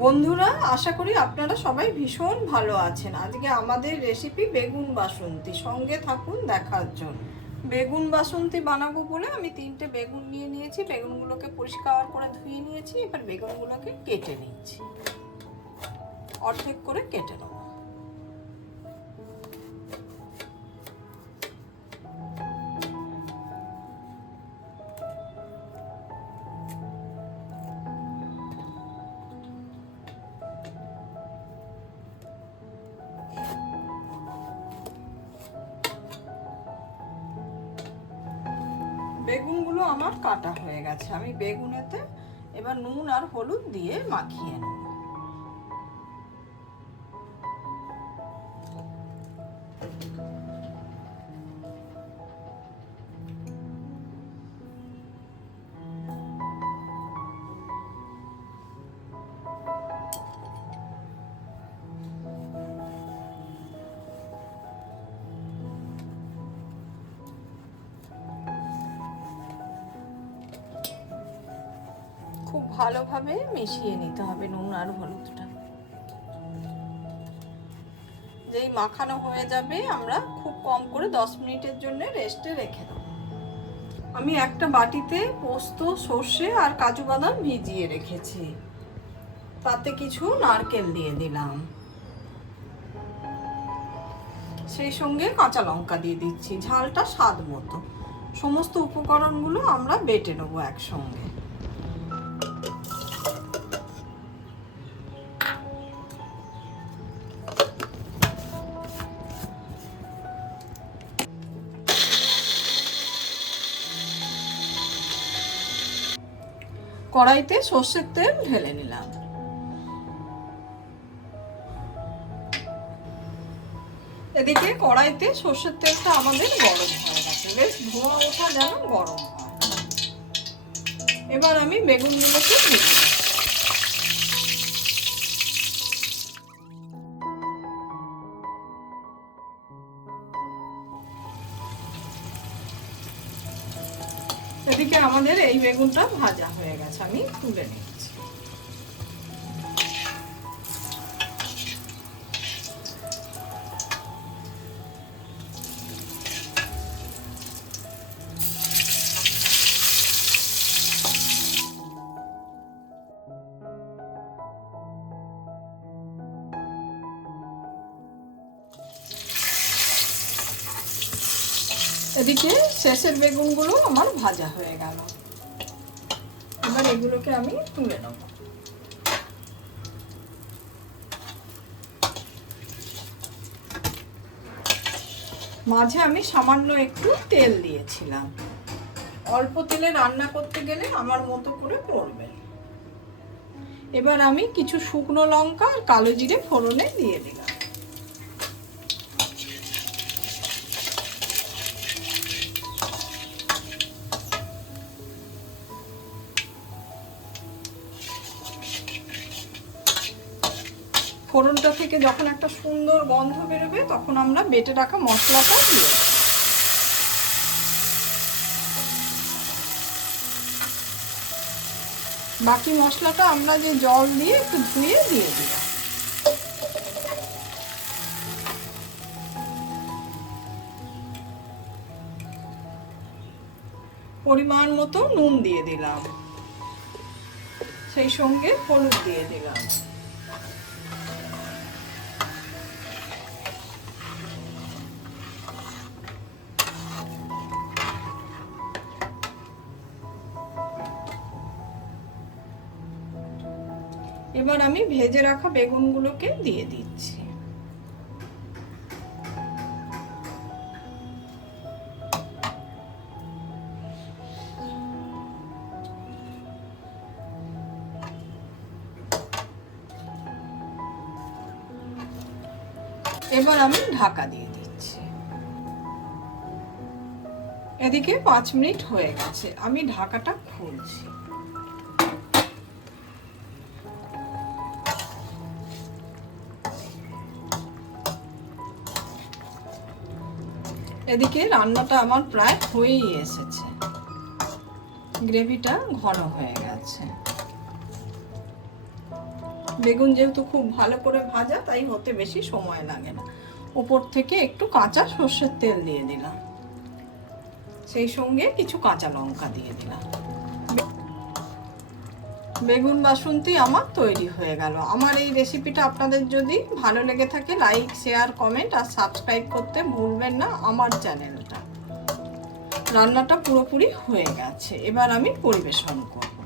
বন্ধুরা, আশা করি আপনারা সবাই ভীষণ ভালো আছেন। আজকে আমাদের রেসিপি বেগুন বাসন্তী, সঙ্গে থাকুন দেখার জন্য। বেগুন বাসন্তী বানাবো বলে আমি 3টে বেগুন নিয়ে নিয়েছি। বেগুনগুলোকে পরিষ্কার করে ধুয়ে নিয়েছি। এবার বেগুনগুলোকে কেটে নিচ্ছি, অর্ধেক করে কেটে নেব। বেগুনগুলো আমার কাটা হয়ে গেছে। আমি বেগুনেতে এবার নুন আর হলুদ দিয়ে মাখিয়ে নেব। খুব ভালোভাবে মিশিয়ে নিতে হবে নুন আর হলুদটা। যেই মাখানো হয়ে যাবে আমরা খুব কম করে 10 মিনিটের জন্য রেস্টে রেখে দেবো। আমি একটা বাটিতে পোস্ত, সর্ষে আর কাজু বাদাম ভিজিয়ে রেখেছি। তাতে কিছু নারকেল দিয়ে দিলাম, সেই সঙ্গে কাঁচা লঙ্কা দিয়ে দিচ্ছি, ঝালটা স্বাদ মতো। সমস্ত উপকরণগুলো আমরা বেটে নেবো একসঙ্গে। কড়াইতে সর্ষের তেল ঢেলে নিলাম। এদিকে কড়াইতে সর্ষের তেলটা আমাদের গরম হয়ে গেছে, বেশ ধোঁয়া ওঠা যেন গরম হয়। এবার আমি বেগুনগুলোকে দিয়ে দিলাম। এদিকে আমাদের এই বেগুনটা ভাজা হয়ে গেছে, আমি তুলে নিচ্ছি। এদিকে শেষের বেগুনগুলো আমার ভাজা হয়ে গেল। এবার এগুলোকে আমি তুলে নেব। মাঝে আমি সামান্য একটু তেল দিয়েছিলাম। অল্প তেলে রান্না করতে গেলে আমার মতো করে করবে। এবার আমি কিছু শুকনো লঙ্কা আর কালো জিরে ফোড়নে দিয়ে দিলাম। ফোড়নটা থেকে যখন একটা সুন্দর গন্ধ বেরোবে তখন আমরা বেটে রাখা মশলাটা দিয়ে দেব। বাকি মশলাটা আমরা যে জল দিয়ে একটু ধুয়ে দিয়ে দিলাম। পরিমাণ মতো নুন দিয়ে দিলাম, সেই সঙ্গে হলুদ দিয়ে দিলাম। এবার আমি ভেজে রাখা বেগুনগুলোকে দিয়ে দিচ্ছি। এবার আমি ঢাকা দিয়ে দিচ্ছি। এদিকে 5 মিনিট হয়ে গেছে, আমি ঢাকাটা খুলছি। এদিকে রান্নাটা আমার প্রায় হয়েই এসেছে, গ্রেভিটা ঘন হয়ে গেছে। বেগুন যেহেতু খুব ভালো করে ভাজা, তাই হতে বেশি সময় লাগে না। ওপর থেকে একটু কাঁচা সর্ষের তেল দিয়ে দিলাম, সেই সঙ্গে কিছু কাঁচা লঙ্কা দিয়ে দিলাম। বেগুন বাসন্তী আমার তৈরি হয়ে গেল। আমার এই রেসিপিটা আপনাদের যদি ভালো লেগে থাকে, লাইক, শেয়ার, কমেন্ট আর সাবস্ক্রাইব করতে ভুলবেন না আমার চ্যানেলটা। রান্নাটা পুরোপুরি হয়ে গেছে, এবার আমি পরিবেশন করব।